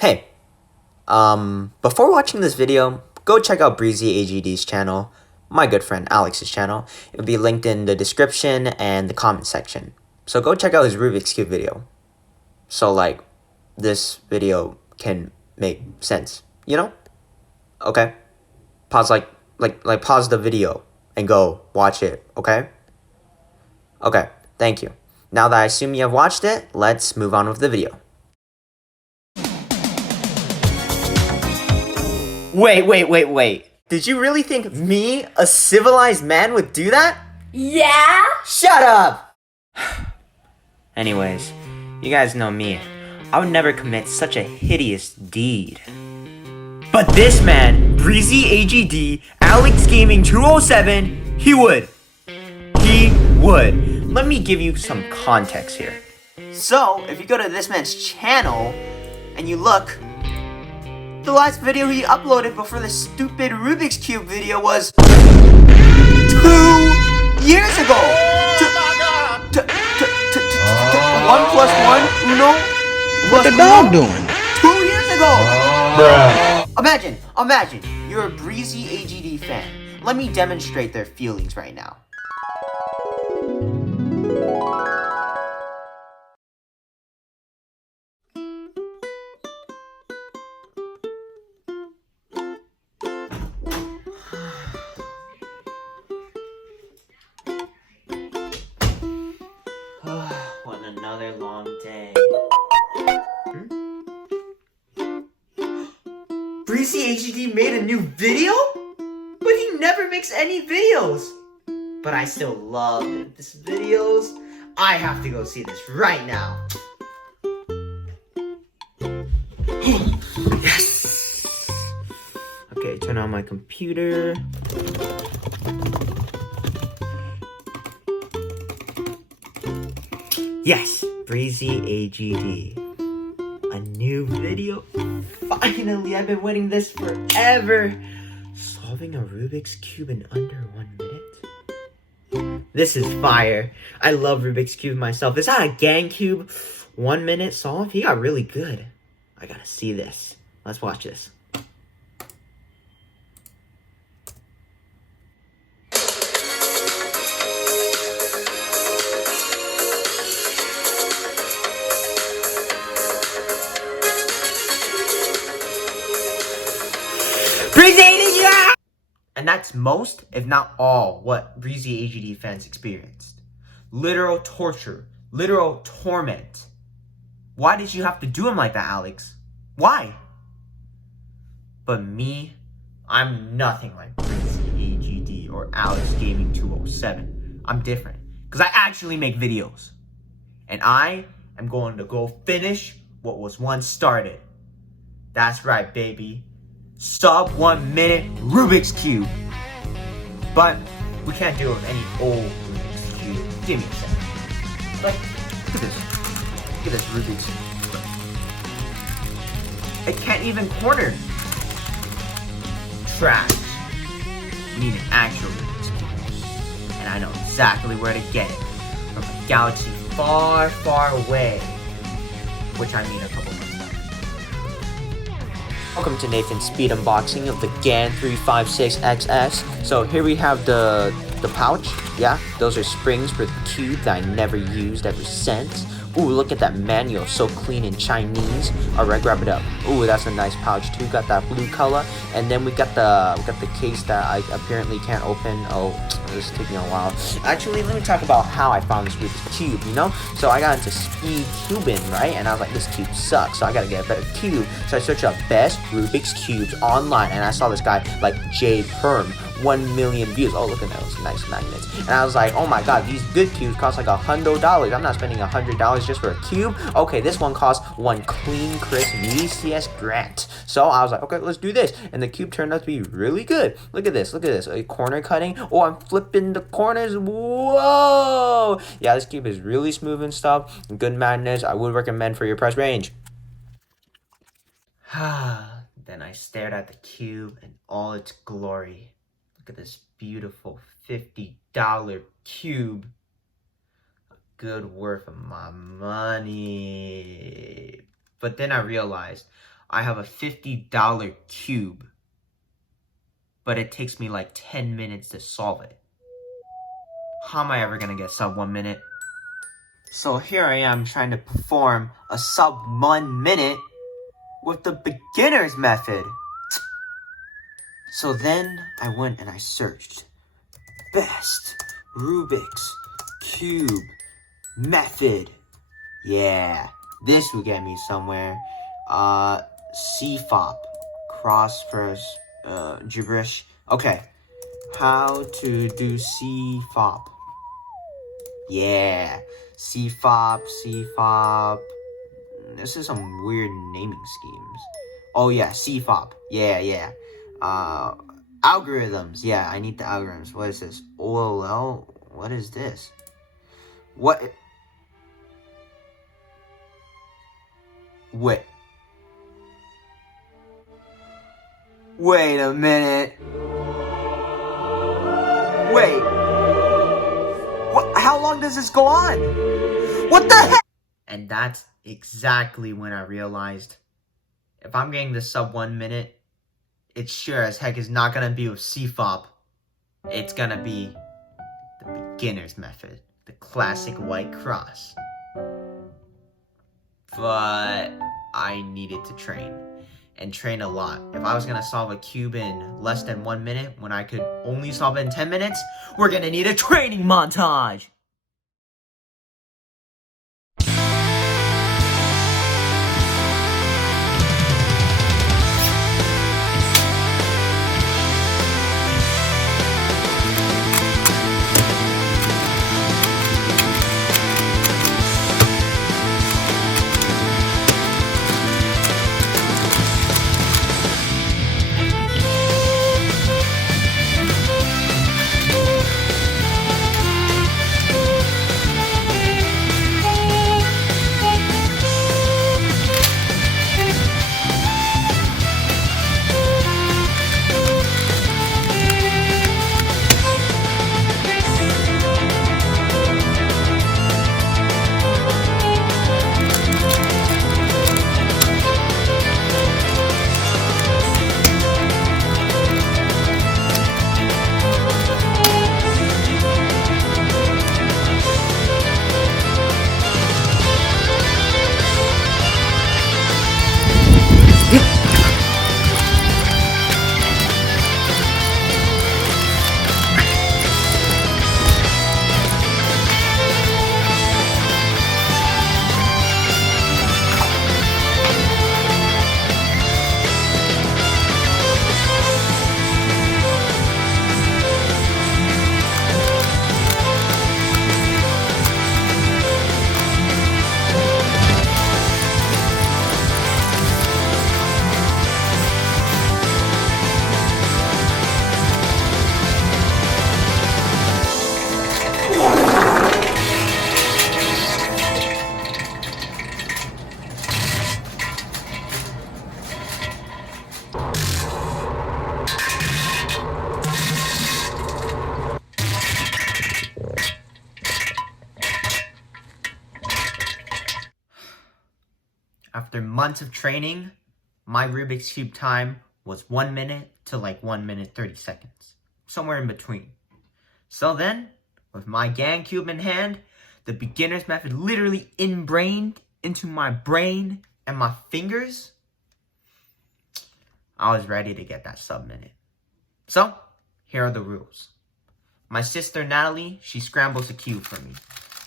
Hey, before watching this video, go check out Breezy AGD's channel, my good friend Alex's channel. It'll be linked in the description and the comment section. So go check out his Rubik's Cube video. So like, this video can make sense, you know? Okay? Pause pause the video and go watch it, okay? Okay, thank you. Now that I assume you have watched it, let's move on with the video. Wait. Did you really think me, a civilized man, would do that? Yeah? Shut up! Anyways, you guys know me. I would never commit such a hideous deed. But this man, Breezy AGD, Alex Gaming 207, he would. He would. Let me give you some context here. So, if you go to this man's channel, and you look, the last video he uploaded before the stupid Rubik's Cube video was 2 years ago. 1 plus 1, Uno. What the dog doing? 2 years ago. Bruh. Imagine, you're a Breezy AGD fan. Let me demonstrate their feelings right now. What another long day. Breezy AGD made a new video? But he never makes any videos. But I still love his videos. I have to go see this right now. Yes! Okay, turn on my computer. Yes, Breezy AGD. A new video? Finally, I've been waiting this forever. Solving a Rubik's Cube in under 1 minute? This is fire. I love Rubik's Cube myself. Is that a gang cube? 1 minute solve? He got really good. I gotta see this. Let's watch this. Breezy AGD! And that's most, if not all, what Breezy AGD fans experienced. Literal torture. Literal torment. Why did you have to do him like that, Alex? Why? But me, I'm nothing like Breezy AGD or Alex Gaming 207. I'm different. Because I actually make videos. And I am going to go finish what was once started. That's right, baby. Sub 1 minute Rubik's Cube. But we can't do it with any old Rubik's Cube. Give me a second. Like, look at this. Look at this Rubik's Cube. It can't even corner. Trash. You need an actual Rubik's Cube. And I know exactly where to get it. From a galaxy far, far away. Which I mean a couple months back. Welcome to Nathan's speed unboxing of the GAN 356XS. So here we have the pouch. Yeah, those are springs for the cube that I never used ever since. Ooh, look at that manual, so clean in Chinese. Alright, grab it up. Ooh, that's a nice pouch too. Got that blue color, and then we got the case that I apparently can't open. Oh, this is taking a while. Actually, let me talk about how I found this Rubik's Cube. You know, so I got into speed cubing, right? And I was like, this cube sucks, so I gotta get a better cube. So I searched up best Rubik's Cubes online, and I saw this guy like J Perm. 1 million views. Oh, look at those nice magnets. And I was like, oh my god, these good cubes cost like $100. I'm not spending $100 just for a cube. Okay, this one costs one clean, crisp VCS grant. So I was like, okay, let's do this. And the cube turned out to be really good. Look at this. A corner cutting. Oh, I'm flipping the corners. Whoa! Yeah, this cube is really smooth and stuff. Good magnets. I would recommend for your price range. Then I stared at the cube in all its glory. Look at this beautiful $50 cube. A good worth of my money. But then I realized I have a $50 cube, but it takes me like 10 minutes to solve it. How am I ever gonna get sub 1 minute? So here I am trying to perform a sub 1 minute with the beginner's method. So then I went and I searched best Rubik's Cube method. Yeah, this will get me somewhere. CFOP, cross first, gibberish. Okay, how to do CFOP. Yeah, CFOP. This is some weird naming schemes. Oh yeah, CFOP. Yeah. Algorithms. Yeah, I need the algorithms. What is this? OLL? What is this? What? Wait a minute. Wait. What? How long does this go on? What the heck? And that's exactly when I realized if I'm getting the sub 1 minute, it sure as heck is not gonna be with CFOP. It's gonna be the beginner's method, the classic white cross. But I needed to train, and train a lot. If I was gonna solve a cube in less than 1 minute when I could only solve it in 10 minutes, we're gonna need a training montage! After months of training, my Rubik's Cube time was 1 minute to like 1 minute 30 seconds. Somewhere in between. So then, with my GAN cube in hand, the beginner's method literally ingrained into my brain and my fingers, I was ready to get that sub minute. So, here are the rules. My sister Natalie, she scrambles the cube for me.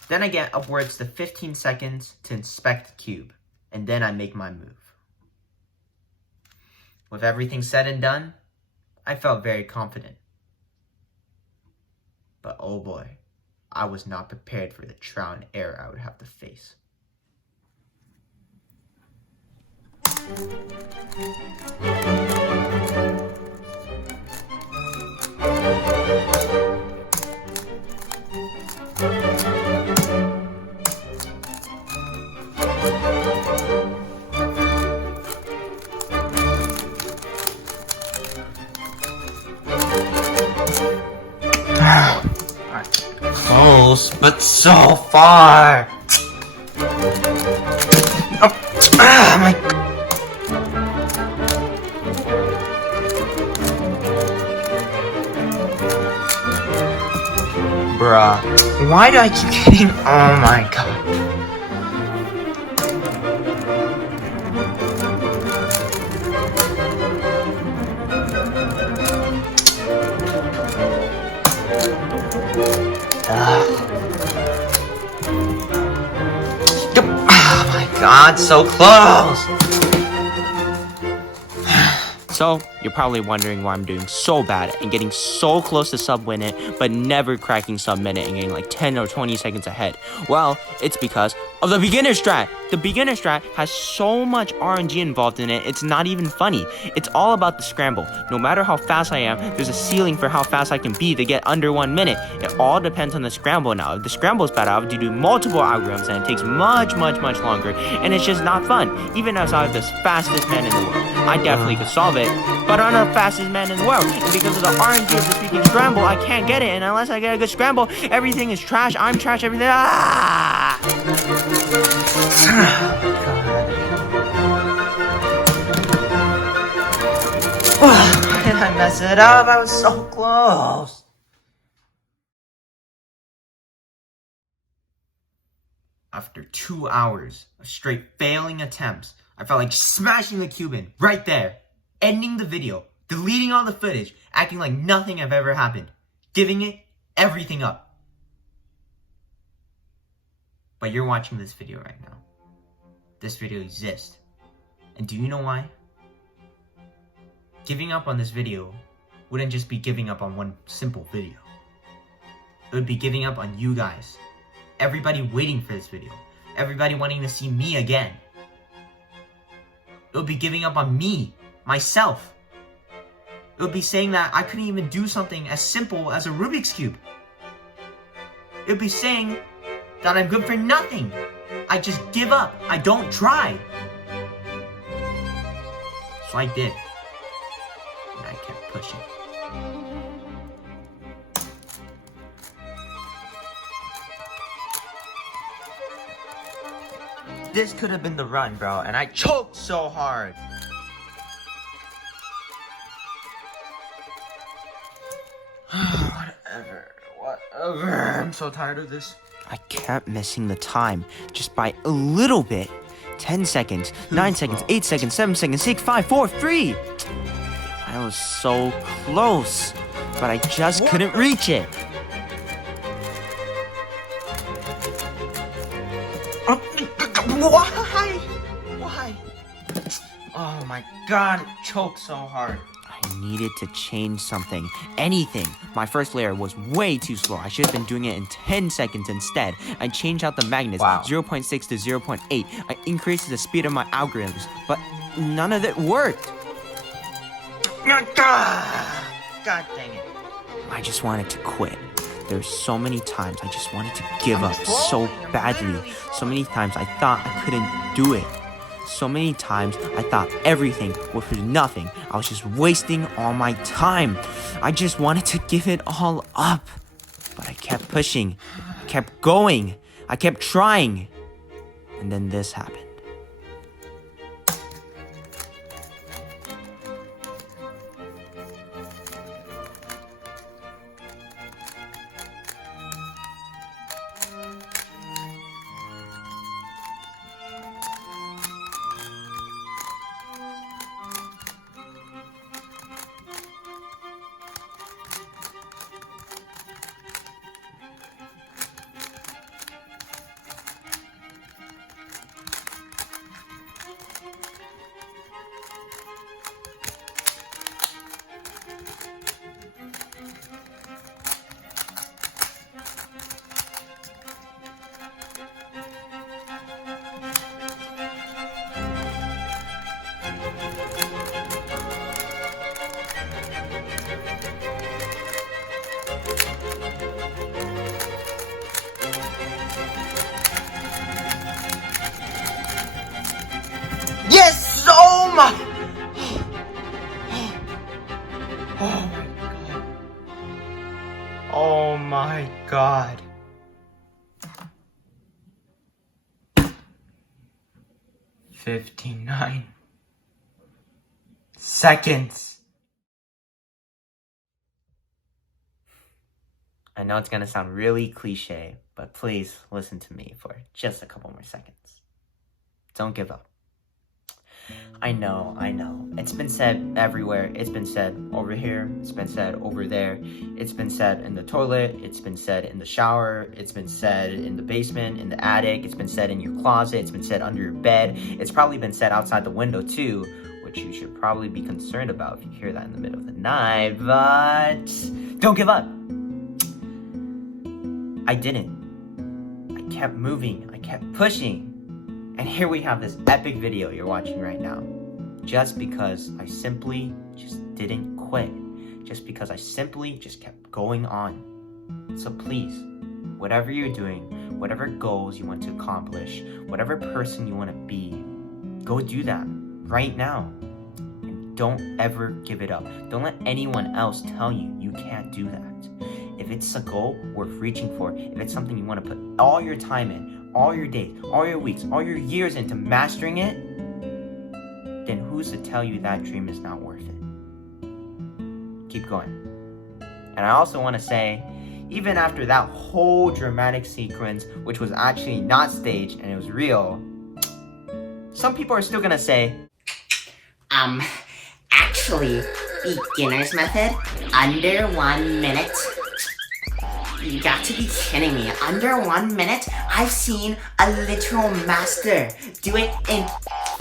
Then I get upwards to 15 seconds to inspect the cube. And then I make my move. With everything said and done, I felt very confident. But oh boy, I was not prepared for the trial and error I would have to face. Close, but so far. Oh, my. Why do I keep getting... Oh my god. Oh my god, so close! So, you're probably wondering why I'm doing so bad and getting so close to sub-minute, but never cracking sub-minute and getting like 10 or 20 seconds ahead. Well, it's because of the beginner strat. The beginner strat has so much RNG involved in it, it's not even funny. It's all about the scramble. No matter how fast I am, there's a ceiling for how fast I can be to get under 1 minute. It all depends on the scramble now. If the scramble is bad, I have to do multiple algorithms and it takes much longer, and it's just not fun. Even as I'm the fastest man in the world, I definitely could solve it, but I'm not the fastest man in the world, and because of the RNG of the freaking scramble, I can't get it, and unless I get a good scramble, everything is trash, I'm trash, everything, Why did I mess it up? I was so close. After 2 hours of straight failing attempts, I felt like smashing the cube in right there, ending the video, deleting all the footage, acting like nothing have ever happened, giving it everything up. But you're watching this video right now. This video exists. And do you know why? Giving up on this video wouldn't just be giving up on one simple video. It would be giving up on you guys. Everybody waiting for this video. Everybody wanting to see me again. It would be giving up on me, myself. It would be saying that I couldn't even do something as simple as a Rubik's Cube. It would be saying that I'm good for nothing. I just give up. I don't try. So I did. And I kept pushing. This could have been the run, bro, and I choked so hard. Whatever. I'm so tired of this. I kept missing the time, just by a little bit. 10 seconds, 9 seconds, 8 seconds, 7 seconds, 6, 5, 4, 3. I was so close, but I just couldn't reach it. Why? Oh my god, it choked so hard. I needed to change something. Anything. My first layer was way too slow. I should have been doing it in 10 seconds instead. I changed out the magnets, 0.6 to 0.8. I increased the speed of my algorithms, but none of it worked. God dang it. I just wanted to quit. There's so many times I just wanted to give up so badly. So many times I thought I couldn't do it. So many times I thought everything was for nothing. I was just wasting all my time. I just wanted to give it all up. But I kept pushing. I kept going. I kept trying. And then this happened. Yes! Oh my! Oh my god. Oh my god. $59 seconds. I know it's gonna sound really cliche, but please listen to me for just a couple more seconds. Don't give up. I know. It's been said everywhere. It's been said over here. It's been said over there. It's been said in the toilet. It's been said in the shower. It's been said in the basement, in the attic. It's been said in your closet. It's been said under your bed. It's probably been said outside the window too, which you should probably be concerned about if you hear that in the middle of the night, but don't give up. I didn't. I kept moving. I kept pushing. And here we have this epic video you're watching right now. Just because I simply just didn't quit. Just because I simply just kept going on. So please, whatever you're doing, whatever goals you want to accomplish, whatever person you want to be, go do that right now. And don't ever give it up. Don't let anyone else tell you you can't do that. If it's a goal worth reaching for, if it's something you want to put all your time in, all your days, all your weeks, all your years into mastering it, then who's to tell you that dream is not worth it? Keep going. And I also want to say, even after that whole dramatic sequence, which was actually not staged and it was real, some people are still gonna say, actually, beginner's method, under 1 minute. You got to be kidding me. Under 1 minute, I've seen a literal master do it in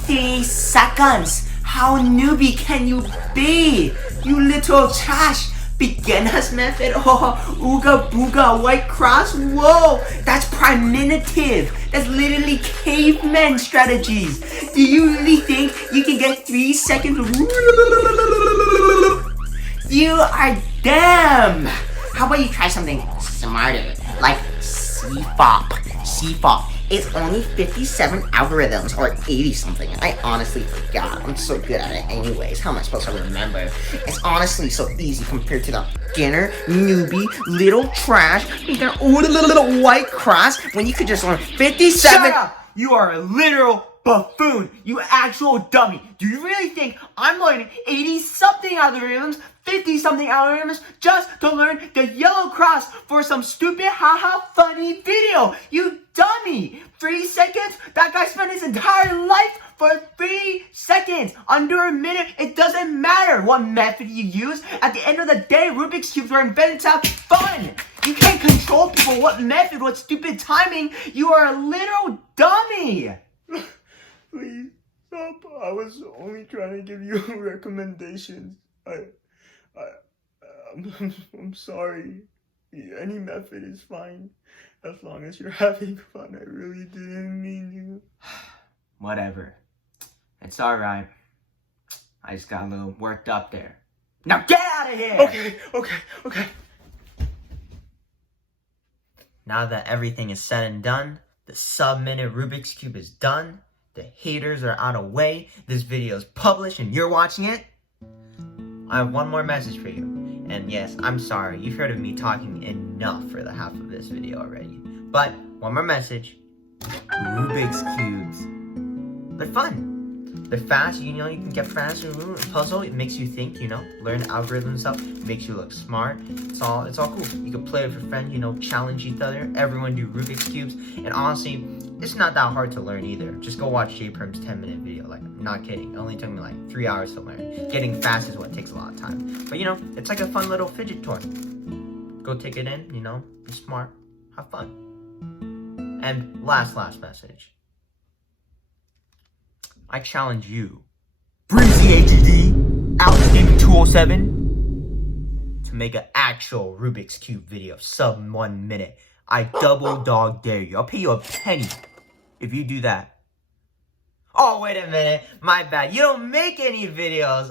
3 seconds. How newbie can you be? You little trash. Beginner's method? Oh, ooga booga, white cross? Whoa, that's primitive. That's literally caveman strategies. Do you really think you can get 3 seconds? You are dumb. How about you try something smarter, like CFOP. CFOP. It's only 57 algorithms, or 80 something. I honestly forgot. I'm so good at it anyways. How am I supposed to remember? It's honestly so easy compared to the beginner, newbie, little trash, little white cross, when you could just learn 57. Shut up! You are a literal buffoon. You actual dummy. Do you really think I'm learning 80-something algorithms, 50-something algorithms just to learn the yellow cross for some stupid haha funny video? You dummy! 3 seconds? That guy spent his entire life for 3 seconds. Under a minute, it doesn't matter what method you use. At the end of the day, Rubik's Cubes were invented to have fun. You can't control people, what method, what stupid timing. You are a literal dummy. Please, stop. I was only trying to give you recommendations. I'm sorry. Any method is fine. As long as you're having fun. I really didn't mean to. Whatever. It's alright. I just got a little worked up there. Now get out of here! Okay. Now that everything is said and done, the sub-minute Rubik's Cube is done, the haters are out of the way, this video is published and you're watching it, I have one more message for you. And yes, I'm sorry, you've heard of me talking enough for the half of this video already. But, one more message. Rubik's Cubes. They're fun. They're fast, you can get faster. Puzzle, it makes you think, learn algorithms and stuff. It makes you look smart. It's all cool. You can play with your friends, challenge each other. Everyone do Rubik's Cubes. And honestly, it's not that hard to learn either. Just go watch J Perm's 10-minute video. Like, I'm not kidding. It only took me 3 hours to learn. Getting fast is what takes a lot of time. But it's like a fun little fidget toy. Go take it in, be smart, have fun. And last message. I challenge you, Breezy HED, Alex Gaming 207, to make an actual Rubik's Cube video sub 1 minute. I double dog dare you. I'll pay you a penny if you do that. Oh, wait a minute. My bad. You don't make any videos.